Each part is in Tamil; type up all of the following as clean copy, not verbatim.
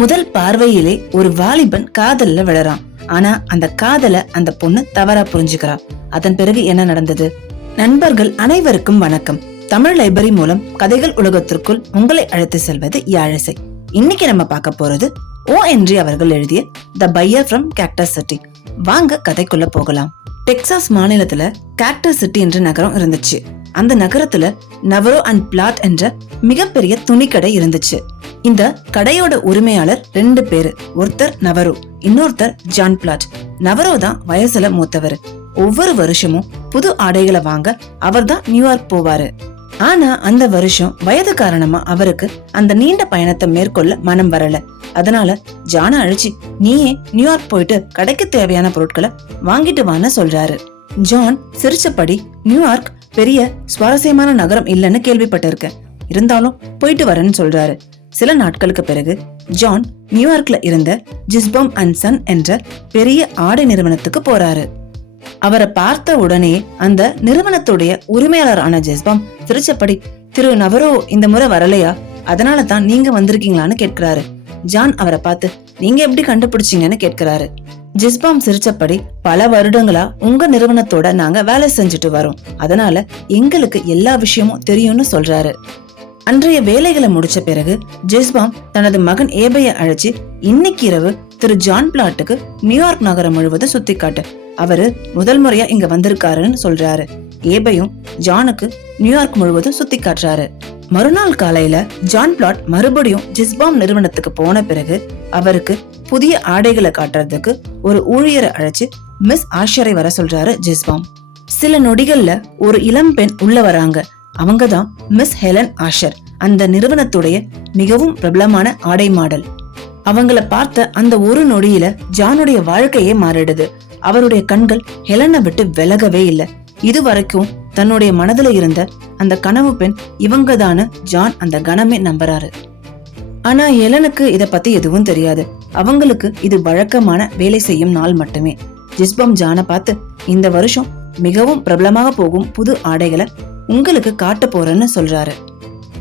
முதல் பார்வையிலே ஒரு வாலிபன் காதல்ல விழறான். ஆனா அந்த காதல அந்த பொண்ணு தவறா புரிஞ்சுக்கிறா. அதன் பிறகு என்ன நடந்தது? நண்பர்கள் அனைவருக்கும் வணக்கம். தமிழ் லைப்ரரி மூலம் கதைகள் உலகத்திற்குள் உங்களை அழைத்து செல்வது யாழிசை. இன்னைக்கு நம்ம பார்க்க போறது ONG அவர்கள் எழுதிய த பையர் ஃப்ரம் கேக்டஸ் சிட்டி. வாங்க கதைக்குள்ள போகலாம். டெக்சாஸ் மாநிலத்துல கேக்டஸ் சிட்டி என்ற நகரம் இருந்துச்சு. அந்த நகரத்துல நவரோ அண்ட் பிளாட் என்ற மிகப்பெரிய துணிக்கடை இருந்துச்சு. இந்த கடையோட உரிமையாளர் 2 பேரு. ஒருத்தர் நவரோ, இன்னொருத்தர் ஜான் பிளாட். நவரோ தான் வயசுல மூத்தவர். ஒவ்வொரு வருஷமும் புது ஆடைகளை வாங்க அவர் தான் நியூயார்க் போவாரு. ஆனா அந்த வருஷம் வயது காரணமா அவருக்கு அந்த நீண்ட பயணத்தை மேற்கொள்ள மனம் வரல. அதனால ஜான அழைச்சி, நீயே நியூயார்க் போயிட்டு கடைக்கு தேவையான பொருட்களை வாங்கிட்டு வான்னு சொல்றாரு. ஜான் சிரிச்சபடி, நியூயார்க் பெரிய சுவாரஸ்யமான நகரம் இல்லைன்னு கேள்விப்பட்டிருக்கேன், இருந்தாலும் போயிட்டு வரேன்னு சொல்றாரு. சில நாட்களுக்கு பிறகு ஜான் நியூயார்க்ல இருந்த ஜிஸ்பாம் அண்ட் சன் என்ற பெரிய ஆடை நிறுவனத்துக்கு போறாரு. அவரை பார்த்த உடனே அந்த நிறுவனத்துடைய உரிமையாளரான ஜிஸ்பாம் சிரிச்சபடி, திரு நவரோ இந்த முறை வரலையா, அதனால தான் நீங்க வந்திருக்கீங்களான்னு கேட்கிறாரு. ஜான் அவரை பார்த்து, நீங்க எப்படி கண்டுபிடிச்சீங்கன்னு கேட்கிறாரு. ஜிஸ்பாம் சிரிச்சபடி, பல வருடங்களா உங்க நிறுவனத்தோட நாங்க வேலை செஞ்சுட்டு வரோம், அதனால எங்களுக்கு எல்லா விஷயமும் தெரியும்னு சொல்றாரு. அன்றைய வேலைகளை முடிச்ச பிறகு ஜிஸ்பாம் தனது மகன் ஏபைய அழைச்சி, இன்னைக்கு இரவு திரு ஜான் பிளாட்டுக்கு நியூயார்க் நகரம் முழுவதும் சுத்தி காட்டு, அவரு முதல் முறையா இங்க வந்திருக்காருன்னு சொல்றாரு. ஏபையும் ஜானுக்கு நியூயார்க் முழுவதும் சுத்தி காட்டுறாரு. மறுநாள் காலையில ஜான் பிளாட் மறுபடியும் ஜிஸ்பாம் நிறுவனத்துக்கு போன பிறகு அவருக்கு புதிய ஆடைகளை காட்டுறதுக்கு ஒரு ஊழியரை அழைச்சு மிஸ் ஆஷரை வர சொல்றாரு ஜிஸ்பாம். சில நொடிகள்ல ஒரு இளம் பெண் உள்ள வராங்க. அவங்கதான் மிஸ் ஹெலன் ஆஷர், அந்த நிறுவனத்துடைய மிகவும் பிரபலமான ஆடை மாடல். அவங்கள பார்த்த அந்த ஒரு நொடியில ஜானுடைய வாழ்க்கையே மாறிடுது. அவருடைய கண்கள் ஹெலனை விட்டு விலகவே இல்லை. இது வரைக்கும் தன்னுடைய மனதுல இருந்த அந்த கனவு பெண் இவங்கதான ஜான் அந்த கணமே நம்புறாரு. ஆனா ஹெலனுக்கு இத பத்தி எதுவும் தெரியாது. அவங்களுக்கு இது வழக்கமான வேலை செய்யும் நாள் மட்டுமே. ஜிஸ்பாம் ஜானை பார்த்து, இந்த வருஷம் மிகவும் பிரபலமாக போகும் புது ஆடைகளை உங்களுக்கு காட்ட போறேன்னு சொல்றாரு.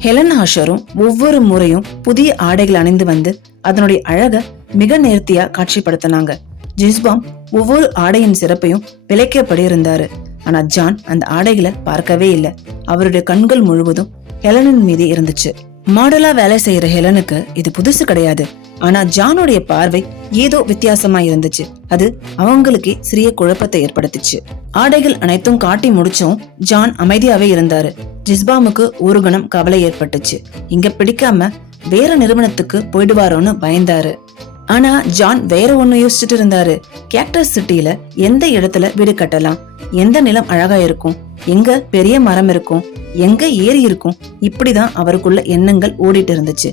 ஹெலன் ஆஷரும் ஒவ்வொரு முறையும் புதிய ஆடைகள் அணிந்து வந்து அதனுடைய அழக மிக நேர்த்தியா காட்சிப்படுத்தினாங்க. ஜிஸ்பாம் ஒவ்வொரு ஆடையின் சிறப்பையும் விளக்கியபடி இருந்தாரு. ஆனா ஜான் அந்த ஆடைகளை பார்க்கவே இல்லை. அவருடைய கண்கள் முழுவதும் ஹெலனின் மீது இருந்துச்சு. மாடலா வேலை செய்யற ஹெலனுக்கு இது புதுசு கிடையாது. ஆனா ஜானுடைய பார்வை ஏதோ வித்தியாசமா இருந்துச்சு. அது அவங்களுக்கே சிறிய குழப்பத்தை ஏற்படுத்துச்சு. ஆடைகள் அனைத்தும் காட்டி முடிச்சும் ஜான் அமைதியாவே இருந்தாரு. ஜிஸ்பாமுக்கு ஒரு கணம் கவலை ஏற்பட்டுச்சு. இங்க பிடிக்காம வேற நிறுவனத்துக்கு போயிடுவாரோன்னு பயந்தாரு. ஆனா ஜான் வேற ஒண்ணு யோசிச்சுட்டு இருந்தாரு. கேக்டஸ் சிட்டில எந்த இடத்துல வீடு கட்டலாம், எந்த நிலம் அழகா இருக்கும், எங்க பெரிய மரம் இருக்கும், எங்க ஏரி இருக்கும், இப்படிதான் அவருக்குள்ள எண்ணங்கள் ஓடிட்டு இருந்துச்சு.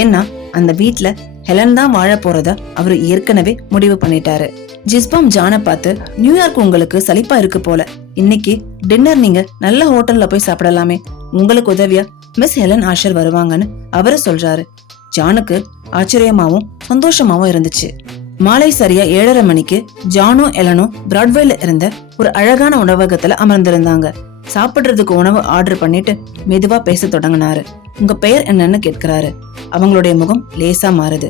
ஏன்னா அந்த வீட்ல ஹெலன் தான் வாழ போறதா அவரு ஏற்கனவே முடிவு பண்ணிட்டாரு. ஜிஸ்பாம் ஜானை பார்த்து, நியூயார்க் உங்களுக்கு சலிப்பா இருக்கு போல, இன்னைக்கு டின்னர் நீங்க நல்ல ஹோட்டல்ல போய் சாப்பிடலாமே, உங்களுக்கு உதவியா மிஸ் ஹெலன் ஆஷர் வருவாங்கன்னு அவரு சொல்றாரு. ஜானுக்கு ஆச்சரியமாவும் சந்தோஷமாவும் இருந்துச்சு. மாலை சரியா 7:30 மணிக்கு ஜானும் ஹெலனும் பிராட்வேல இருந்த ஒரு அழகான உணவகத்துல அமர்ந்திருந்தாங்க. சாப்பிடுறதுக்கு உணவு ஆர்டர் பண்ணிட்டு மெதுவா பேச தொடங்கினாரு. உங்க பெயர் என்னன்னு கேட்கிறாரு. அவங்களுடைய முகம் லேசா மாறுது.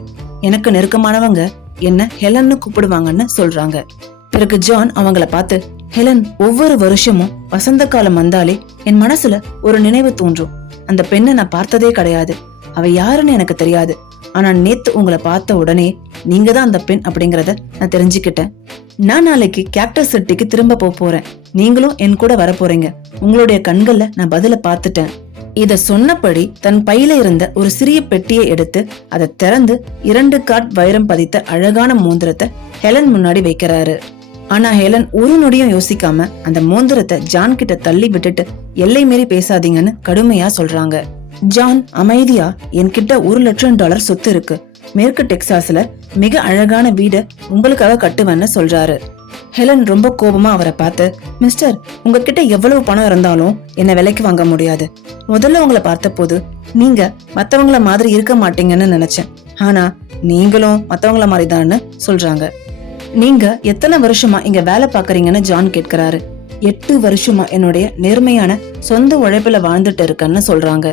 எனக்கு நெருக்கமானவங்க என்ன ஹெலன்னு கூப்பிடுவாங்கன்னு சொல்றாங்க. பிறகு ஜான் அவங்கள பார்த்து, ஹெலன், ஒவ்வொரு வருஷமும் வசந்த காலம் வந்தாலே என் மனசுல ஒரு நினைவு தோன்றும். அந்த பெண்ணை நான் பார்த்ததே கிடையாது, அவ யாருன்னு எனக்கு தெரியாது. ஆனா நேத்து உங்களை பார்த்த உடனே நீங்க தான் அந்த பெண் அப்படிங்கறத நான் தெரிஞ்சுக்கிட்டேன். நான் நாளைக்கு கேக்டஸ் சிட்டிக்கு திரும்ப போறேன், நீங்களும் என் கூட வர போறீங்க. உங்களுடைய கண்கள்ல நான் பதில பார்த்துட்டேன். இத சொன்னபடி தன் பையில இருந்த ஒரு சிறிய பெட்டியை எடுத்து அதை திறந்து 2 காட் வைரம் பதித்த அழகான மோதிரத்தை ஹெலன் முன்னாடி வைக்கிறாரு. ஆனா ஹெலன் ஒரு நொடியும் யோசிக்காம அந்த மோதிரத்தை ஜான் கிட்ட தள்ளி விட்டுட்டு, எல்லை மீறி பேசாதீங்கன்னு கடுமையா சொல்றாங்க. ஜான் அமைதியா, என்கிட்ட $1,00,000 சொத்து இருக்கு, மேற்கு டெக்சாஸ்ல மிக அழகான வீட உங்களுக்காக கட்டுவேன்னு சொல்றாரு. ஹெலன் ரொம்ப கோபமா அவரை பார்த்து, மிஸ்டர், உங்ககிட்ட எவ்வளவு பணம் இருந்தாலும் என்ன விலைக்கு வாங்க முடியாது. முதல்ல உங்களை பார்த்த போது நீங்க மத்தவங்கள மாதிரி இருக்க மாட்டீங்கன்னு நினைச்சேன், ஆனா நீங்களும் மத்தவங்கள மாதிரிதான்னு சொல்றாங்க. நீங்க எத்தனை வருஷமா இங்க வேலை பாக்குறீங்கன்னு ஜான் கேட்கிறாரு. 8 வருஷமா என்னுடைய நேர்மையான சொந்த உழைப்புல வாழ்ந்துட்டு இருக்கேன்னு சொல்றாங்க.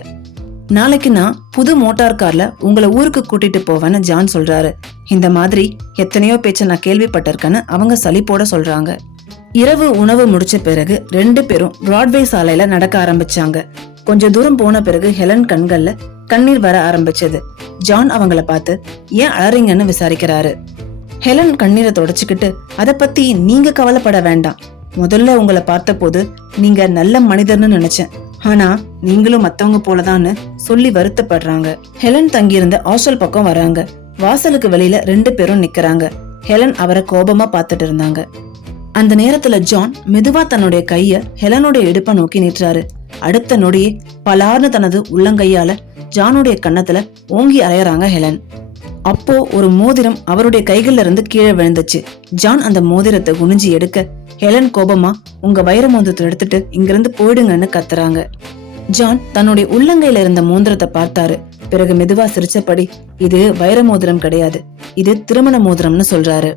நாளைக்கு நான் புது மோட்டார் கார்ல உங்களை ஊருக்கு கூட்டிட்டு போவேன்னு ஜான் சொல்றாரு. இந்த மாதிரி எத்தனையோ பேச்ச நான் கேள்விப்பட்டிருக்கேன்னு அவங்க சலிப்போட சொல்றாங்க. இரவு உணவு முடிச்ச பிறகு 2 பேரும் பிராட்வே சாலையில நடக்க ஆரம்பிச்சாங்க. கொஞ்ச தூரம் போன பிறகு ஹெலன் கண்கள்ல கண்ணீர் வர ஆரம்பிச்சது. ஜான் அவங்கள பார்த்து ஏன் அழறீங்கன்னு விசாரிக்கிறாரு. ஹெலன் கண்ணீரை தொடச்சுக்கிட்டு, அத பத்தி நீங்க கவலைப்பட வேண்டாம். முதல்ல உங்களை பார்த்த போது நீங்க நல்ல மனிதர்னு நினைச்சேன். ஆனா நீங்களும் மத்தவங்க போலதான்னு சொல்லி வருத்தப்படுறாங்க. ஹெலன் தங்கியிருந்த ஹாஸ்டல் பக்கம் வராங்க. வாசலுக்கு வெளியில 2 பேரும் நிக்கிறாங்க. ஹெலன் அவரை கோபமா பாத்துட்டு இருந்தாங்க. அந்த நேரத்துல ஜான் மெதுவா தன்னுடைய கைய ஹெலனுடைய இடுப்ப நோக்கி நீட்டுறாரு. அடுத்த நொடியே பலார்னு தனது உள்ளங்கையால ஜானுடைய கன்னத்துல ஓங்கி அறையறாங்க ஹெலன். அப்போ ஒரு மோதிரம் அவருடைய கைகள்ல இருந்து கீழே விழுந்துச்சு. ஜான் அந்த மோதிரத்தை குனிஞ்சி எடுக்க ஹெலன் கோபமா உங்க வைர மோதிரத்தை எடுத்துட்டு இங்கிருந்து போயிடுங்கன்னு கத்துறாங்க. ஜான் தன்னுடைய உள்ளங்கையில இருந்த மோதிரத்தை பார்த்தாரு. பிறகு மெதுவா சிரிச்சபடி, இது வைர மோதிரம் கிடையாது, இது திருமண மோதிரம்னு சொல்றாரு.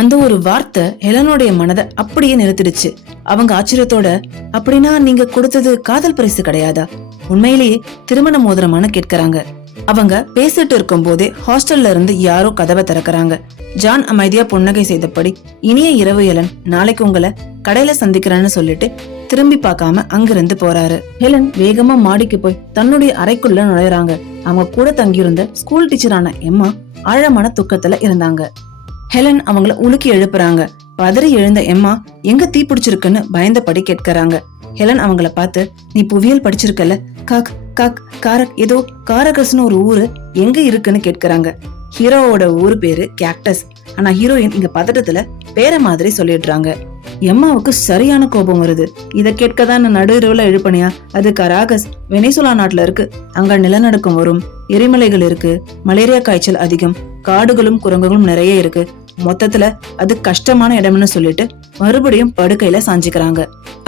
அந்த ஒரு வார்த்தை ஹெலனுடைய மனதை அப்படியே நிறுத்திடுச்சு. அவங்க ஆச்சரியத்தோட, அப்படின்னா நீங்க கொடுத்தது காதல் பரிசு கிடையாதா, உண்மையிலேயே திருமண மோதிரமானு கேட்கறாங்க. அவங்க பேசிட்டு இருக்கும் போதே ஹாஸ்டல்ல இருந்து யாரோ கதவை திறக்கறாங்க. ஜான் அமைதியா புன்னகை செய்தபடி, இனிய இரவு ஹெலன், நாளைக்கு உங்களை கடையில சந்திக்கிறேன்னு சொல்லிட்டு திரும்பி பார்க்காம அங்கிருந்து போறாரு. ஹெலன் வேகமா மாடிக்கு போய் தன்னுடைய அறைக்குள்ள நுழையறாங்க. அவங்க கூட தங்கியிருந்த ஸ்கூல் டீச்சரான எம்மா ஆழமான துக்கத்துல இருந்தாங்க. ஹெலன் அவங்கள உலுக்கி எழுப்புறாங்க. பதறி எழுந்த எம்மா எங்க தீ பிடிச்சிருக்குன்னு பயந்தபடி கேட்கறாங்க. ஹெலன் அவங்கள பார்த்து, நீ புவியியல் படிச்சிருக்கல, காக் காக் காரக் ஏதோ காரகஸ்னு ஒரு ஊரு எங்க இருக்குன்னு கேட்கறாங்க. ஹீரோவோட ஊரு பேரு கேக்டஸ். ஆனா ஹீரோயின் இங்க பதட்டத்துல பேர மாதிரி சொல்லிடுறாங்க. எம்மாவுக்கு சரியான கோபம் வருது. இத கேட்கதான் நடு இரவுல எழுப்பனியா? அது கராகஸ், வெனிசுலா நாட்டுல இருக்கு. அங்க நிலநடுக்கம் வரும், எரிமலைகள் இருக்கு, மலேரியா காய்ச்சல் அதிகம், காடுகளும் குரங்குகளும் நிறைய இருக்கு. மொத்தத்துல அது கஷ்டமான இடம்னு சொல்லிட்டு மறுபடியும் படுக்கையில சாஞ்சிக்கிறாங்க.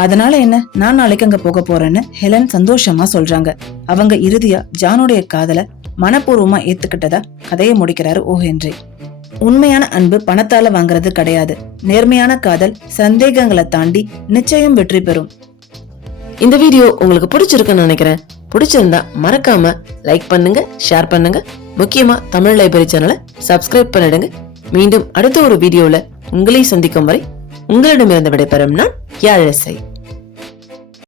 அதனால என்ன, நான் நாளைக்கு அங்க போக போறேன்னு ஹெலன் சந்தோஷமா சொல்றாங்க. அவங்க இறுதியா ஜானுடைய காதல மனப்பூர்வமா ஏத்துக்கிட்டதா கதையை முடிக்கிறாரு ஓ ஹென்றி. உண்மையான அன்பு பணத்தால வாங்குறது கிடையாது. நேர்மையான காதல் சந்தேகங்களை தாண்டி நிச்சயம் வெற்றி பெறும். இந்த வீடியோ உங்களுக்கு பிடிச்சிருக்குன்னு நினைக்கிறேன். பிடிச்சிருந்தா மறக்காம லைக் பண்ணுங்க, ஷேர் பண்ணுங்க. முக்கியமா தமிழ் லைப்ரரி சேனலை சப்ஸ்கிரைப் பண்ணிடுங்க. மீண்டும் அடுத்த ஒரு வீடியோல உங்களை சந்திக்கும் வரை உங்களிடமிருந்து விடைபெறும் நான் யாழிசை.